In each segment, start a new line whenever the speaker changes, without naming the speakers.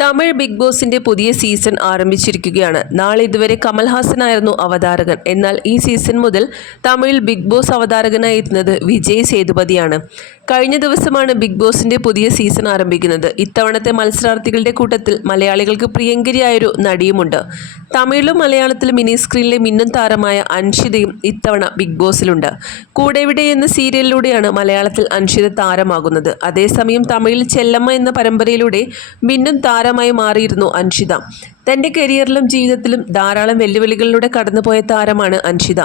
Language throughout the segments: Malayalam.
തമിഴ് ബിഗ് ബോസിന്റെ പുതിയ സീസൺ ആരംഭിച്ചിരിക്കുകയാണ്. നാളെ ഇതുവരെ കമൽഹാസനായിരുന്നു അവതാരകൻ. എന്നാൽ ഈ സീസൺ മുതൽ തമിഴിൽ ബിഗ് ബോസ് അവതാരകനായി എത്തുന്നത് വിജയ് സേതുപതിയാണ്. കഴിഞ്ഞ ദിവസമാണ് ബിഗ് ബോസിന്റെ പുതിയ സീസൺ ആരംഭിക്കുന്നത്. ഇത്തവണത്തെ മത്സരാർത്ഥികളുടെ കൂട്ടത്തിൽ മലയാളികൾക്ക് പ്രിയങ്കരിയായൊരു നടിയുമുണ്ട്. തമിഴിലും മലയാളത്തിലും മിനി സ്ക്രീനിലെ മിന്നും താരമായ അൻഷിതയും ഇത്തവണ ബിഗ് ബോസിലുണ്ട്. കൂടെവിടെ എന്ന സീരിയലിലൂടെയാണ് മലയാളത്തിൽ അൻഷിത താരമാകുന്നത്. അതേസമയം തമിഴിൽ ചെല്ലമ്മ എന്ന പരമ്പരയിലൂടെ മിന്നും താരമായി മാറിയിരുന്നു അൻഷിത. തന്റെ കരിയറിലും ജീവിതത്തിലും ധാരാളം വെല്ലുവിളികളിലൂടെ കടന്നുപോയ താരമാണ് അൻഷിത.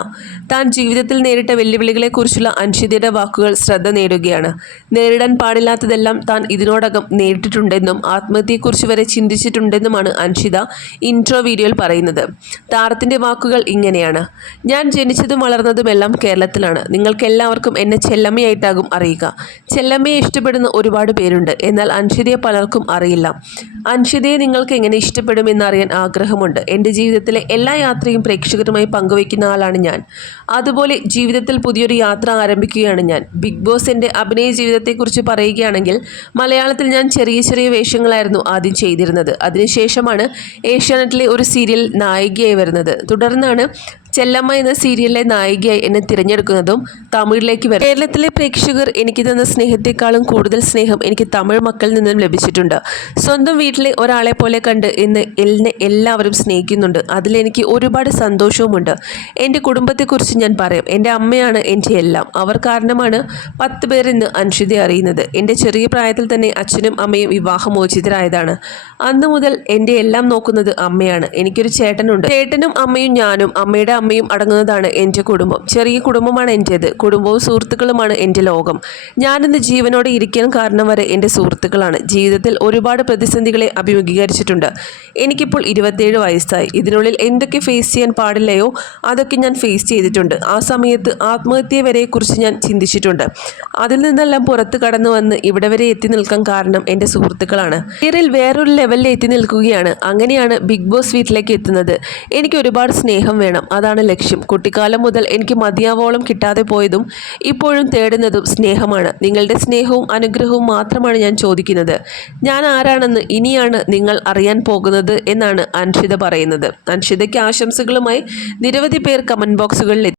താൻ ജീവിതത്തിൽ നേരിട്ട വെല്ലുവിളികളെക്കുറിച്ചുള്ള അൻഷിതയുടെ വാക്കുകൾ ശ്രദ്ധ നേടുകയാണ്. നേരിടാൻ പാടില്ലാത്തതെല്ലാം താൻ ഇതിനോടകം നേരിട്ടിട്ടുണ്ടെന്നും ആത്മഹത്യയെക്കുറിച്ച് വരെ ചിന്തിച്ചിട്ടുണ്ടെന്നുമാണ് അൻഷിത ഇൻട്രോ വീഡിയോയിൽ പറയുന്നത്. താരത്തിന്റെ വാക്കുകൾ ഇങ്ങനെയാണ്. ഞാൻ ജനിച്ചതും വളർന്നതുമെല്ലാം കേരളത്തിലാണ്. നിങ്ങൾക്കെല്ലാവർക്കും എന്നെ ചെല്ലമ്മയായിട്ടാകും അറിയുക. ചെല്ലമ്മയെ ഇഷ്ടപ്പെടുന്ന ഒരുപാട് പേരുണ്ട്. എന്നാൽ അൻഷിതയെ പലർക്കും അറിയില്ല. അൻഷിതയെ നിങ്ങൾക്ക് എങ്ങനെ ഇഷ്ടപ്പെടുമെന്നറിയാൻ ആഗ്രഹമുണ്ട്. എന്റെ ജീവിതത്തിലെ എല്ലാ യാത്രയും പ്രേക്ഷകരുമായി പങ്കുവയ്ക്കുന്ന ആളാണ് ഞാൻ. അതുപോലെ ജീവിതത്തിൽ പുതിയൊരു യാത്ര ആരംഭിക്കുകയാണ് ഞാൻ. ബിഗ് ബോസ് എന്റെ അഭിനയ ജീവിതത്തെക്കുറിച്ച് പറയുകയാണെങ്കിൽ മലയാളത്തിൽ ഞാൻ ചെറിയ ചെറിയ വേഷങ്ങളായിരുന്നു ആദ്യം ചെയ്തിരുന്നത്. അതിനുശേഷമാണ് ഏഷ്യാനെറ്റിലെ ഒരു സീരിയൽ നായികയായി വരുന്നത്. തുടർന്നാണ് ചെല്ലമ്മ എന്ന സീരിയലിലെ നായികയായി എന്നെ തിരഞ്ഞെടുക്കുന്നതും തമിഴിലേക്ക് വരും. കേരളത്തിലെ പ്രേക്ഷകർ എനിക്ക് തന്ന സ്നേഹത്തെക്കാളും കൂടുതൽ സ്നേഹം എനിക്ക് തമിഴ് മക്കളിൽ നിന്നും ലഭിച്ചിട്ടുണ്ട്. സ്വന്തം വീട്ടിലെ ഒരാളെ പോലെ കണ്ട് ഇന്ന് എന്നെ എല്ലാവരും സ്നേഹിക്കുന്നുണ്ട്. അതിലെനിക്ക് ഒരുപാട് സന്തോഷവുമുണ്ട്. എന്റെ കുടുംബത്തെക്കുറിച്ച് ഞാൻ പറയാം. എന്റെ അമ്മയാണ് എന്റെ എല്ലാം. അവർ കാരണമാണ് പത്ത് പേർ ഇന്ന് അൻഷിതയെ അറിയുന്നത്. എന്റെ ചെറിയ പ്രായത്തിൽ തന്നെ അച്ഛനും അമ്മയും വിവാഹമോചിതരായതാണ്. അന്ന് മുതൽ എന്റെ എല്ലാം നോക്കുന്നത് അമ്മയാണ്. എനിക്കൊരു ചേട്ടനുണ്ട്. ചേട്ടനും അമ്മയും ഞാനും അമ്മയുടെ അമ്മയും അടങ്ങുന്നതാണ് എന്റെ കുടുംബം. ചെറിയ കുടുംബമാണ് എന്റേത് കുടുംബവും സുഹൃത്തുക്കളുമാണ് എന്റെ ലോകം. ഞാനിന്ന് ജീവനോടെ ഇരിക്കാൻ കാരണം വരെ എന്റെ സുഹൃത്തുക്കളാണ്. ജീവിതത്തിൽ ഒരുപാട് പ്രതിസന്ധികളെ അഭിമുഖീകരിച്ചിട്ടുണ്ട്. എനിക്കിപ്പോൾ ഇരുപത്തേഴ് വയസ്സായി. ഇതിനുള്ളിൽ എന്തൊക്കെ ഫേസ് ചെയ്യാൻ പാടില്ലയോ അതൊക്കെ ഞാൻ ഫേസ് ചെയ്തിട്ടുണ്ട്. ആ സമയത്ത് ആത്മഹത്യ വരെക്കുറിച്ച് ഞാൻ ചിന്തിച്ചിട്ടുണ്ട്. അതിൽ നിന്നെല്ലാം പുറത്ത് കടന്നു വന്ന് ഇവിടെ വരെ എത്തി നിൽക്കാൻ കാരണം എന്റെ സുഹൃത്തുക്കളാണ്. കരിയറിൽ വേറൊരു ലെവലിൽ എത്തി നിൽക്കുകയാണ്. അങ്ങനെയാണ് ബിഗ് ബോസ് വീട്ടിലേക്ക് എത്തുന്നത്. എനിക്ക് ഒരുപാട് സ്നേഹം വേണം. അതാണ് ലക്ഷ്യം. കുട്ടിക്കാലം മുതൽ എനിക്ക് മതിയാവോളം കിട്ടാതെ പോയതും ഇപ്പോഴും തേടുന്നതും സ്നേഹമാണ്. നിങ്ങളുടെ സ്നേഹവും അനുഗ്രഹവും മാത്രമാണ് ഞാൻ ചോദിക്കുന്നത്. ഞാൻ ആരാണെന്ന് ഇനിയാണ് നിങ്ങൾ അറിയാൻ പോകുന്നത് എന്നാണ് അൻഷിത പറയുന്നത്. അൻഷിതയ്ക്ക് ആശംസകളുമായി നിരവധി പേർ കമന്റ് ബോക്സുകളിൽ